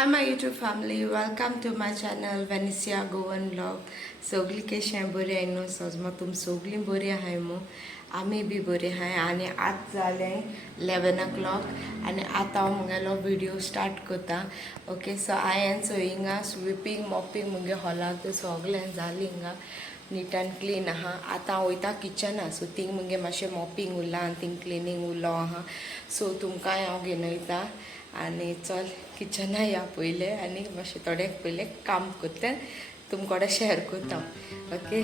Hi my YouTube family, welcome to my channel Venecia Goan Vlog. सगळी कशी बरी आहे न्हू सोजमा तुम सगळी बरी आहे मू आम्ही बी बरी आहे आणि आज झाले 11 o'clock आणि आता हांव मुगेलो व्हिडिओ स्टार्ट करता. Okay so I am so हिंगा स्विपींग मॉपिंग मुगे हॉलाक सगळें जालें हिंगा नीट एंड क्लीन आहा. आतां हांव वयता किचना सो थिंग मुगे मातशें मॉपिंग उरला आनी थिंग क्लिनींग उरलो आहा. सो तुमकांय हांव घेवन वयता आणि चल किचना या पयले आनी मातशें थोडें पयलें काम करता तुमकां वांगडा शेअर करता. ओके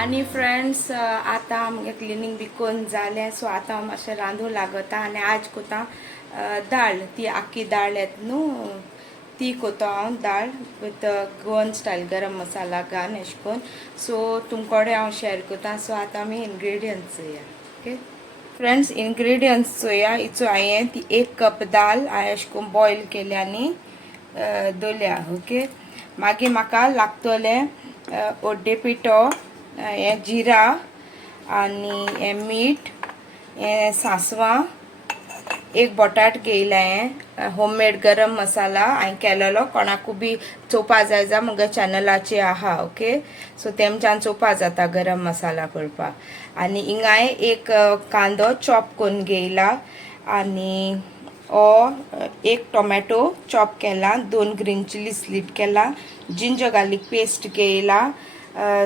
आणि फ्रेंड्स आता आमगे क्लिनिंग बी करून जालें सो आतां हांव मातशें रांदूं लागता आनी आज कोता दाळ ती आख्खी दाळ येत न्हू ती कोता हांव दाळ विथ गोवन स्टायल गरम मसाला घालून अशें करून सो तुमकोडे हांव शेअर करता. सो आतां आमी इनग्रेडियंट्स चोया. ओके फ्रेंड्स इंग्रेडियंट्स चोया हिचो हांवें ती 1 कप दाळ हांवें अशें करून बॉयल केल्या आनी दवरल्या. ओके मागीर म्हाका लागतलें ओड्डे पिठो हे जिरा आणि हे मीठ हे सांसवां एक बटाट घेयला हे होममेड गरम मसाला हांवें केलेलो कोणाकू बी चोवपा जाय जाल्यार म्हज्या चॅनलाचेर आहा. ओके सो तेमच्यान चोवपा जाता गरम मसाला करपाक आनी हिंगा एक कांदो चॉप करून घेयला आनी एक टोमॅटो चॉप केला 2 ग्रीन चिली स्लीट केला जिंजर गार्लिक पेस्ट घेयला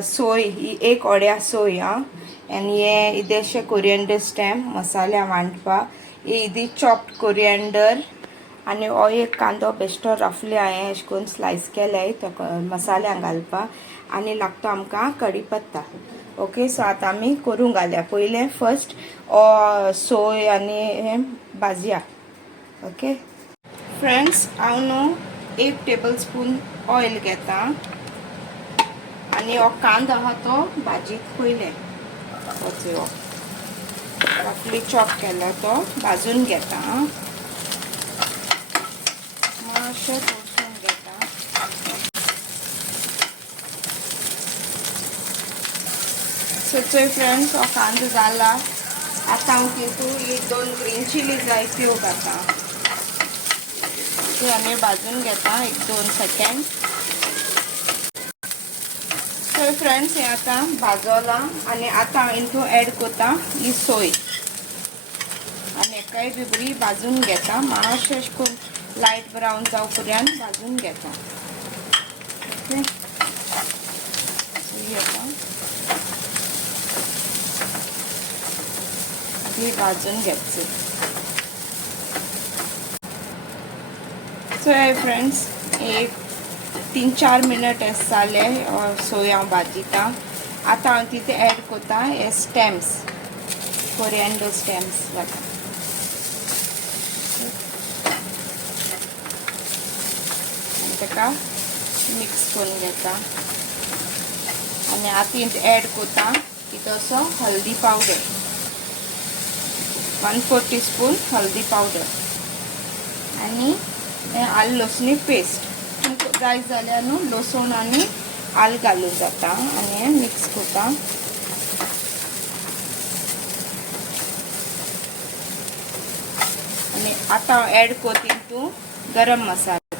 सोय ही एक ओड्या सोय आनी हे इदेशे कोरिएंडर स्टेम मसाल्या वांटपाक हे इदी चॉप्ड कोरिएंडर आनी हो एक कांदो बेश्टो रफली हांवें अशें करून स्लायस केल्याय तो मसाल्याक घालपाक आनी लागता आमकां कढीपत्ता. ओके सो आतां आमी करूंक घालया. पयलें फर्स्ट सोय आनी हें भाजया. ओके फ्रेंड्स हांव न्हू 1 टेबल स्पून ऑयल घेता आनी हो कांदो आहा तो भाजीक पयलें हो रफली चॉप केला तो भाजून घेता मातशें तळसून घेता. सो चोय फ्रेंड्स हो कांदो जाला आतां हांव तितून ही 2 ग्रीन चिली जाय त्यो घालता. त्यो आमी भाजून घेता 1-2 सेकंड. सो फ्रेंड्स हे आतां भाजोला आनी आतां हांव हितून एड करता ही सोय आनी हेकाय बी बरी भाजून घेता मातशें अशें करून लायट ब्रावन जावं पर्यंत भाजून घेता. ओके ही आतां ही भाजून घेतली. सो फ्रेंड्स एक 3-4 मिनट जाले सोय हांव भाजीता. आतां हांव तिथे एड करता हे स्टेम्स कोरिएंडर स्टेम्स घालता. आनी ताका मिक्स करून घेता आनी आतां एड करता इतोसो हल्दी पावडर 1/4 टीस्पून हल्दी पावडर आनी आलं लसणी पेस्ट तुमकां जाय जाल्यार न्हू लसूण आनी आलं घालूं जाता आनी हें मिक्स करता. आतां हांव एड कोत इंतू गरम मसाला.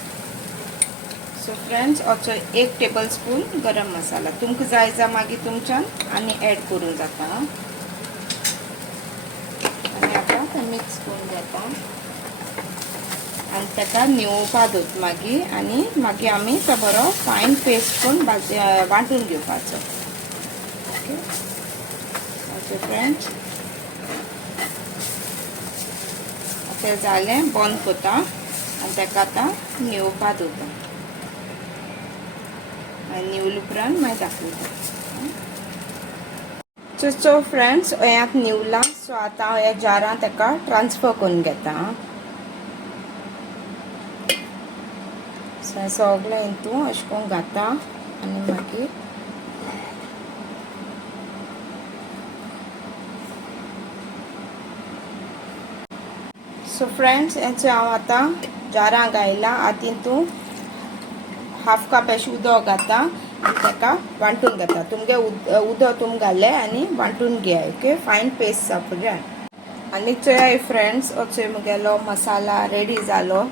सो फ्रेंड्स असो 1 टेबल स्पून गरम मसाला तुमकां जाय जाल्यार मागीर तुमच्यान आनी एड करूंक जाता. आनी आतां तें मिक्स करून घेता आनी ताका निवोवपा दोत मागीर. आनी मागीर आमी तो बरो फायन पेस्ट करून वांटून घेवपाचो. ओके ओके फ्रेंड्स, तें जालें बंद कोता आनी ताका आतां निवोवपा दोता. निवले उपरांत मागीर दाखयता. सो फ्रेंड्स हें निवला. सो आतां हांव ह्या जारांत ताका ट्रान्सफर करून घेता. सो सगळें हितून अशें करून घाता आनी मागीर सो फ्रेंड्स हेचें हांव आतां जारां घायला. आतां हितून हाफ कप अशें उदक घाता आनी ताका वांटून घेता. तुमगे उदक तुम घालें आनी वांटून घेयात. ओके फायन पेस्ट जावपाक. आनी चोय फ्रेंड्स असो मुगेलो मसाला रेडी जालो.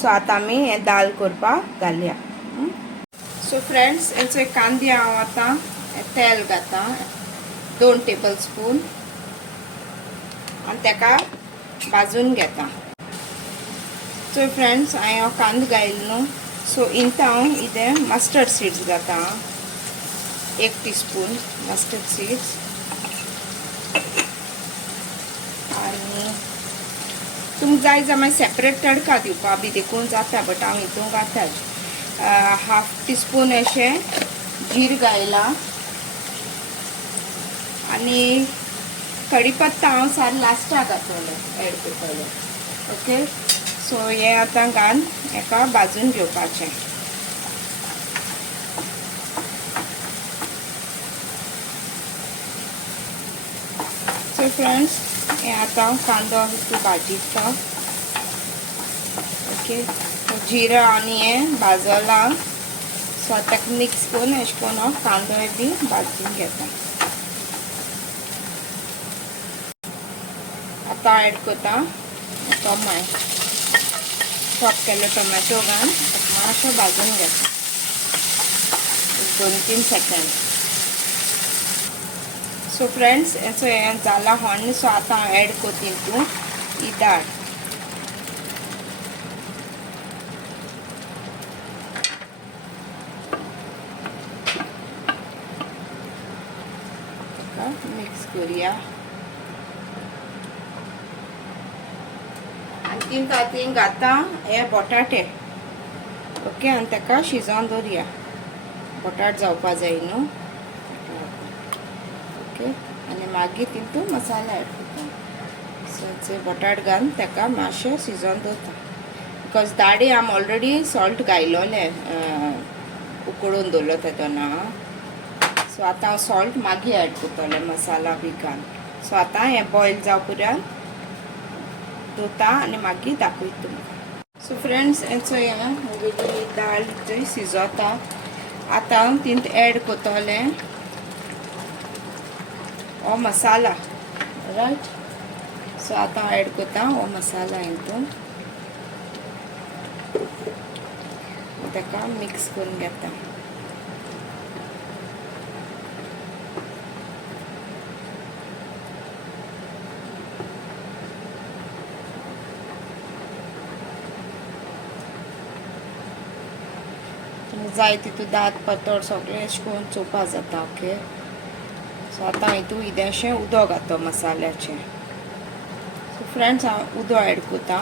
सो आतां आमी हें दाल करपाक घालया. सो फ्रेंड्स हेचो कांदे हांव आतां तेल घाता 2 टेबल स्पून आनी ताका भाजून घेता. सो फ्रेंड्स हांवें कांदो घायलो न्हू. सो इंत हांव इतें मस्टर्ड सीड्स घाता 1 टीस्पून मस्टर्ड सीड्स. आनी तुमकां जाय जाल्यार मागीर सेपरेट तडका दिवपा बी देखून जाता, बट हांव हितून घाता. हाफ टीस्पून अशें जीर घायला आनी कढीपत्ता हांव सार लास्टाक घातलें एड करतलें. ओके सो हें आतां घालून हेका भाजून घेवपाचें. सो फ्रेंड्स हें आतां कांदो हितून भाजीता. ओके जिरा आनी हें भाजला. सो ताका मिक्स करून अशें करून हांव कांदो बी भाजून घेता. आतां एड कोता टोमाटो. चॉप केल्ले टोमॅटो घालून मातशें भाजून घेता 2-3 सेकंड. सो फ्रेंड्स हेचो हें जाला हण. सो आतां हांव एड कोता हितून ही दाळ. मिक्स करूया आनी तीन घाता हे बटाटे. ओके आनी ताका शिजोवन दवरया. बटाट जावपा जाय न्हू. ओके आनी मागीर तितून मसाला एड करता. सो बटाट घालून ताका मातशें शिजोवन दवरता. बिकॉज दाळी आमी ऑलरेडी सॉल्ट घायलोलें उकडून दवरलो तेदोना. सो आतां हांव सॉल्ट मागीर एड करतलें मसाला बी घालून. सो आतां हें बॉयल जावपर्यंत दवरता आनी मागीर दाखयता तुमकां. सो फ्रेंड्स हेचो हें मुगेली दाळ थंय शिजोता. आतां हांव तितून एड करतलें हो मसाला. रायट सो आतां हांव एड करता हो मसाला हितून. ताका मिक्स करून घेता. जाय तितून दाट पातळ सगळें अशें करून चोवपा जाता. ओके सो आतां हितून इल्लेशें उदक घालता मसाल्याचें. सो फ्रेंड्स हांव उदक एड करता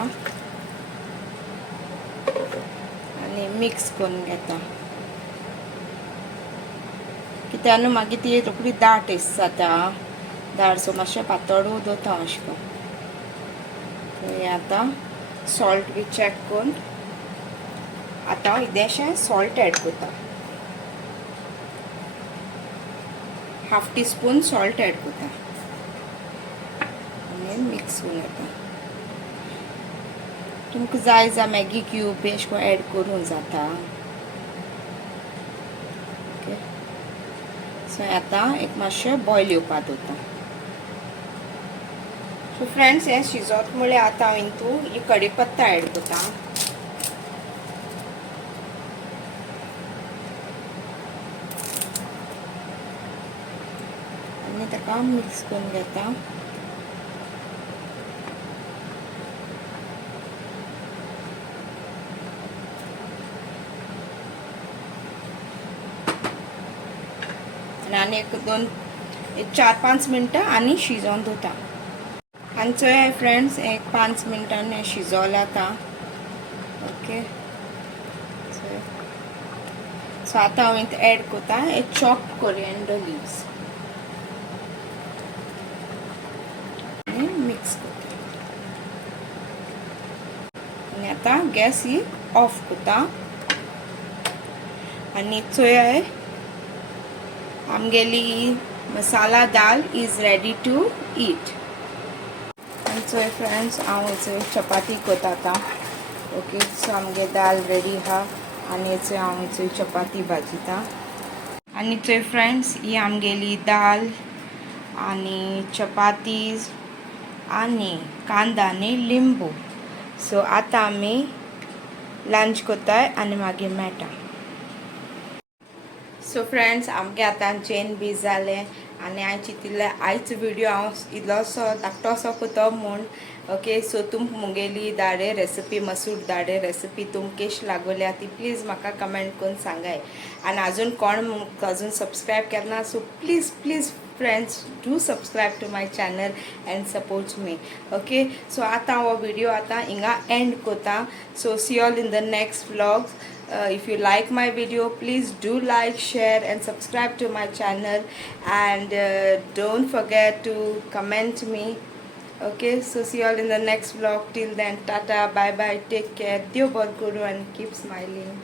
आनी मिक्स करून घेता. कित्याक न्हू मागीर ती रोखडी दाट एस जाता. दाट सो मातशें पातळ दवरता अशें करून. हें आतां सॉल्ट बी चॅक करून आतां हांव इल्लेशें सॉल्ट एड करता. हाफ टीस्पून सॉल्ट एड करता आनी मिक्स करून घेता. तुमकां जाय जाल्यार मॅगी क्यूब बी अशें करून एड करूंक जाता. ओके सो आतां एक मातशें बॉयल येवपा दवरता. सो फ्रेंड्स हें शिजोत मुळे आतां हांव इंतू ही कढीपत्ता ऍड कोता. आनी ताका मिक्स करून घेता. आनी एक 4-5 मिनटां आनी शिजोवन दवरता. आनी चोय फ्रेंड्स एक 5 मिनटांनी शिजोवला आतां. ओके सो आतां हांव हितून ऍड कोता हे चॉप्ड कोरिएंडर लिव्स आनी मिक्स कोता. आनी आतां गॅस ही ऑफ कोता. आनी चोय आमगेली मसाला दाल इज रेडी टू ईट. आनी चोय फ्रेंड्स हांव हेचो चपाती कोता आतां. ओके सो आमगे दाल रेडी आहा आनी हेचो हांव हेचो चपाती भाजिता. आनी चोय फ्रेंड्स ही आमगेली दाल आनी चपातीज आनी कांदा आनी लिंबू. सो आतां आमी लंच कोताय आनी मागीर मेळटा. सो फ्रेंड्स आमगे आतां जेन बी जालें आनी हांवें चिंतिल्लें आयचो व्हिडिओ हांव इल्लोसो धाकटोसो कोतो म्हूण. ओके सो तुमकां मुगेली दाळे रेसिपी मसूर दाळे रेसिपी तुमकां केश लागोल्या ती प्लीज म्हाका कमेंट करून सांगाय. आनी आजून कोण अजून सबस्क्रायब केलना so please please friends do subscribe to my channel and support me. Okay so आतां हो व्हिडिओ आतां हिंगा एंड कोता. So see all in the next vlog. If you like my video, please do like, share and subscribe to my channel, and don't forget to comment me. Okay, so see you all in the next vlog. Till then, tata, bye bye, take care, Dio Bar Guru, and keep smiling.